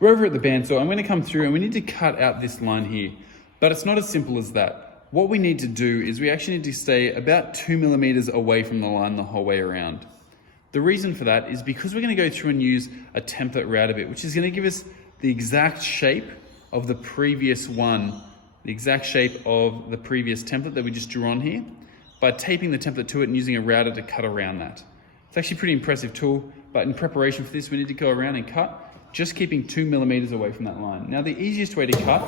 We're over at the bandsaw. I'm going to come through and we need to cut out this line here, but it's not as simple as that. What we need to do is we actually need to stay about 2 millimeters away from the line the whole way around. The reason for that is because we're going to go through and use a template router bit, which is going to give us the exact shape of the previous one, the exact shape of the previous template that we just drew on here, by taping the template to it and using a router to cut around that. It's actually a pretty impressive tool, but in preparation for this, we need to go around and cut, just keeping 2 millimeters away from that line. Now, the easiest way to cut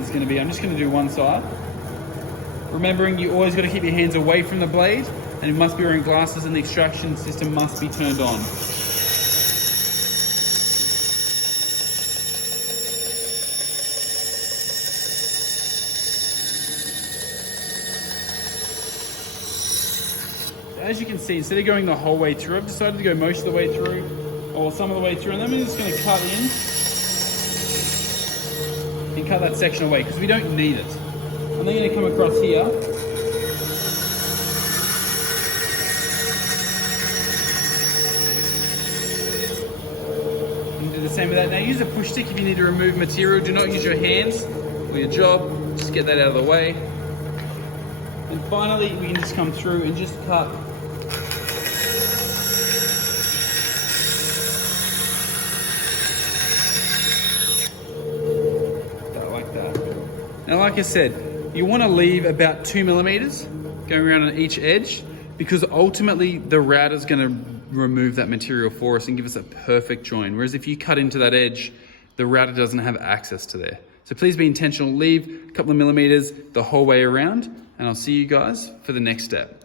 is going to be, I'm just going to do one side. Remembering you always got to keep your hands away from the blade, and you must be wearing glasses and the extraction system must be turned on. As you can see, instead of going the whole way through, I've decided to go most of the way through, or some of the way through, and then we're just going to cut in and cut that section away because we don't need it. I'm then going to come across here and do the same with that. Now use a push stick if you need to remove material. Do not use your hands for your job. Just get that out of the way. And finally, we can just come through and just cut like that. Now, like I said, you want to leave about 2 millimeters going around on each edge, because ultimately the router is going to remove that material for us and give us a perfect join. Whereas if you cut into that edge, the router doesn't have access to there. So please be intentional, leave a couple of millimeters the whole way around, and I'll see you guys for the next step.